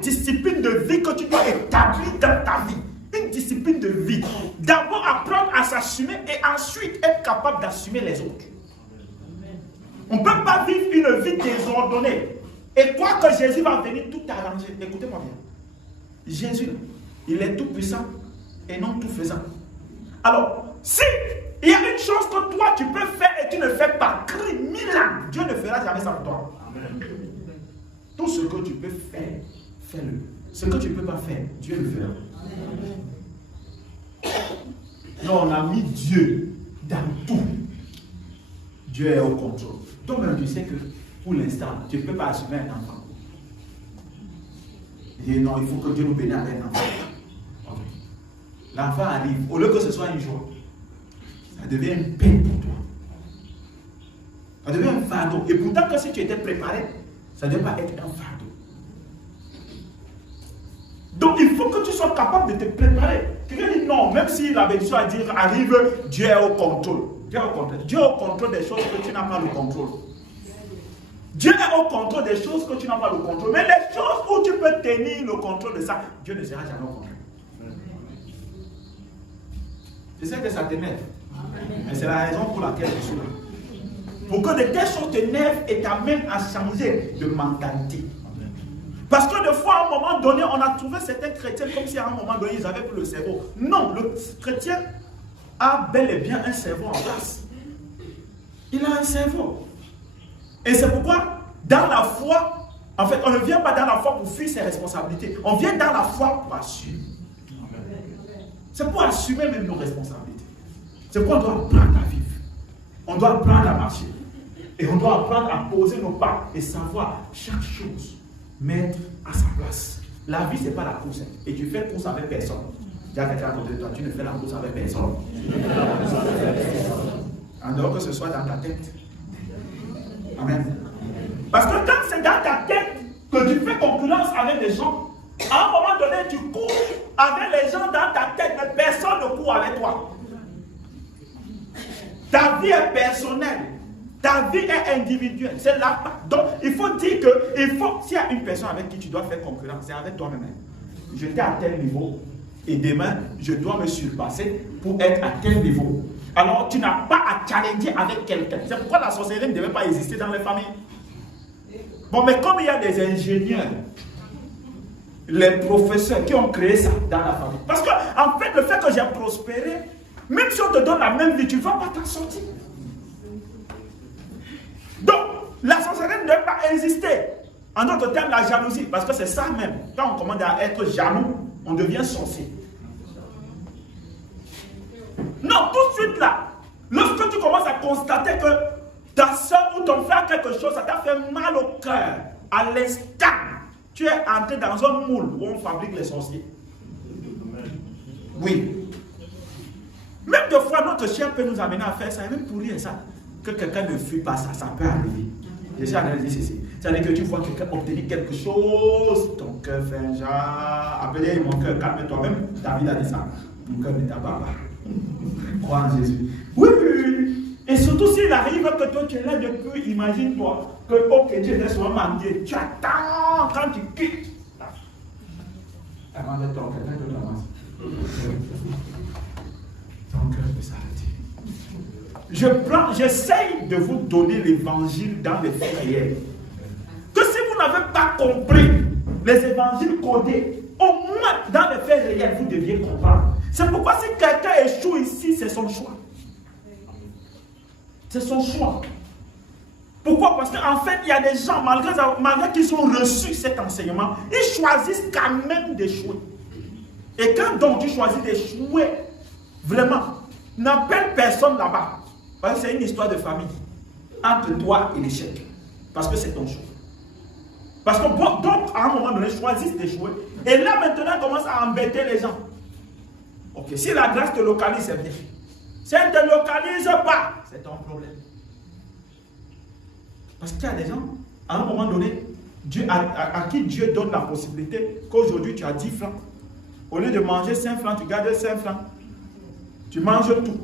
une discipline de vie que tu dois établir dans ta vie. Une discipline de vie. D'abord apprendre à s'assumer et ensuite être capable d'assumer les autres. On ne peut pas vivre une vie désordonnée et croire que Jésus va venir tout arranger. Écoutez-moi bien. Jésus, il est tout puissant et non tout faisant. Alors, si il y a une chose que toi tu peux faire et tu ne fais pas, crie Milan, Dieu ne fera jamais ça pour toi. Amen. Tout ce que tu peux faire, fais-le. Ce que tu ne peux pas faire, Dieu le fera. Non, on a mis Dieu dans tout. Dieu est au contrôle. Toi-même, tu sais que pour l'instant, tu ne peux pas assumer un enfant. Il dit non, il faut que Dieu nous bénisse avec un enfant. Okay. L'enfant arrive, au lieu que ce soit une joie, ça devient une peine pour toi. Ça devient un fardeau. Et pourtant, que si tu étais préparé, ça ne devait pas être un fardeau. Donc, il faut que tu sois capable de te préparer. Quelqu'un dit non, même si la bénédiction à dire arrive, Dieu est au contrôle. Dieu est au contrôle. Dieu est au contrôle des choses que tu n'as pas le contrôle. Dieu est au contrôle des choses que tu n'as pas le contrôle. Mais les choses où tu peux tenir le contrôle de ça, Dieu ne sera jamais au contrôle. Je sais que ça t'énerve. Mais c'est la raison pour laquelle je suis là. Pour que de telles choses t'énervent et t'amènent à changer de mentalité. Parce que des fois, à un moment donné, on a trouvé certains chrétiens comme si à un moment donné, ils avaient plus le cerveau. Non, le chrétien a bel et bien un cerveau en place. Il a un cerveau. Et c'est pourquoi, dans la foi, en fait, on ne vient pas dans la foi pour fuir ses responsabilités. On vient dans la foi pour assumer. C'est pour assumer même nos responsabilités. C'est pourquoi on doit apprendre à vivre. On doit apprendre à marcher. Et on doit apprendre à poser nos pas et savoir chaque chose mettre à sa place. La vie, ce n'est pas la course. Et tu fais course avec personne. Il y a quelqu'un à côté de toi, tu ne fais la course avec personne. En dehors que ce soit dans ta tête. Amen. Parce que quand c'est dans ta tête que tu fais concurrence avec les gens, à un moment donné, tu cours avec les gens dans ta tête, mais personne ne court avec toi. Ta vie est personnelle. Ta vie est individuelle. C'est là. Donc, il faut dire que s'il y a une personne avec qui tu dois faire concurrence, c'est avec toi-même. J'étais à tel niveau et demain, je dois me surpasser pour être à tel niveau. Alors, tu n'as pas à challenger avec quelqu'un. C'est pourquoi la sorcellerie ne devait pas exister dans les familles. Bon, mais comme il y a des ingénieurs, les professeurs qui ont créé ça dans la famille. Parce que, en fait, le fait que j'ai prospéré, même si on te donne la même vie, tu ne vas pas t'en sortir. Donc, la sorcellerie ne doit pas exister. En d'autres termes, la jalousie, parce que c'est ça même. Quand on commence à être jaloux, on devient sorcier. Non, tout de suite là, lorsque tu commences à constater que ta soeur ou ton frère quelque chose, ça t'a fait mal au cœur, à l'instant, tu es entré dans un moule où on fabrique les sorciers. Oui. Même des fois, notre chien peut nous amener à faire ça, et même pour rien ça. Que quelqu'un ne fuit pas ça, ça peut arriver. Je suis analysé ceci. C'est-à-dire que tu vois quelqu'un obtenir quelque chose, ton cœur fait un genre, appelez mon cœur, calme-toi, même David a dit ça. Mon cœur ne t'abat pas. Crois en Jésus. Oui, oui, oui. Et surtout s'il arrive que toi tu es là depuis, imagine-toi que ok, Dieu est sur un mandier. Tu attends quand tu quittes. Avant de ton quelqu'un te ramasse. Ton cœur peut s'arrêter. J'essaye de vous donner l'évangile dans les faits réels. Que si vous n'avez pas compris les évangiles codés, au moins dans les faits réels, vous deviez comprendre. C'est pourquoi si quelqu'un échoue ici, c'est son choix. C'est son choix. Pourquoi? Parce qu'en fait, il y a des gens, malgré qu'ils ont reçu cet enseignement, ils choisissent quand même d'échouer. Et quand donc tu choisis d'échouer, vraiment, n'appelle personne là-bas. Parce que c'est une histoire de famille. Entre toi et l'échec. Parce que c'est ton choix. Parce que donc, à un moment donné, choisissent d'échouer. Et là, maintenant, on commence à embêter les gens. Ok, si la grâce te localise, c'est bien. Si elle ne te localise pas, c'est ton problème. Parce qu'il y a des gens, à un moment donné, à qui Dieu donne la possibilité qu'aujourd'hui tu as 10 francs. Au lieu de manger 5 francs, tu gardes 5 francs. Tu manges tout.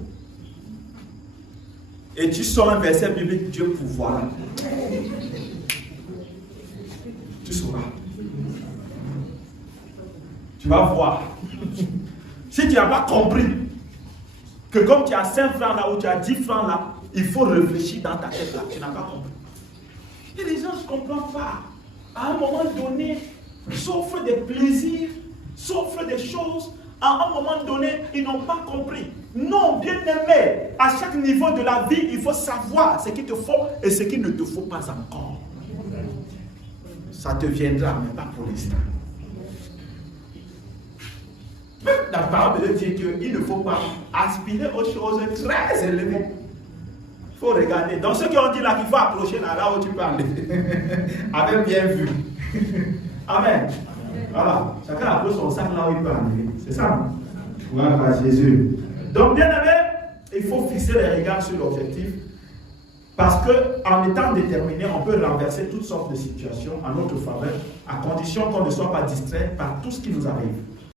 Et tu sors un verset biblique, Dieu pouvoir. Tu sauras. Tu vas voir. Si tu n'as pas compris que comme tu as 5 francs là ou tu as 10 francs là, il faut réfléchir dans ta tête là. Tu n'as pas compris. Et les gens ne comprennent pas. À un moment donné, s'offrent des plaisirs, s'offrent des choses. À un moment donné, ils n'ont pas compris. Non, bien aimé, à chaque niveau de la vie, il faut savoir ce qu'il te faut et ce qu'il ne te faut pas encore. Ça te viendra, mais pas pour l'instant. La parole de Dieu dit qu'il ne faut pas aspirer aux choses très élevées. Il faut regarder. Donc ceux qui ont dit là qu'il faut approcher là où tu peux aller. Avec bien vu. Amen. Voilà. Chacun approche son sac là où il peut aller. C'est ça. Voilà, Jésus. Donc bien aimé, il faut fixer les regards sur l'objectif. Parce qu'en étant déterminé, on peut renverser toutes sortes de situations en notre faveur, à condition qu'on ne soit pas distrait par tout ce qui nous arrive.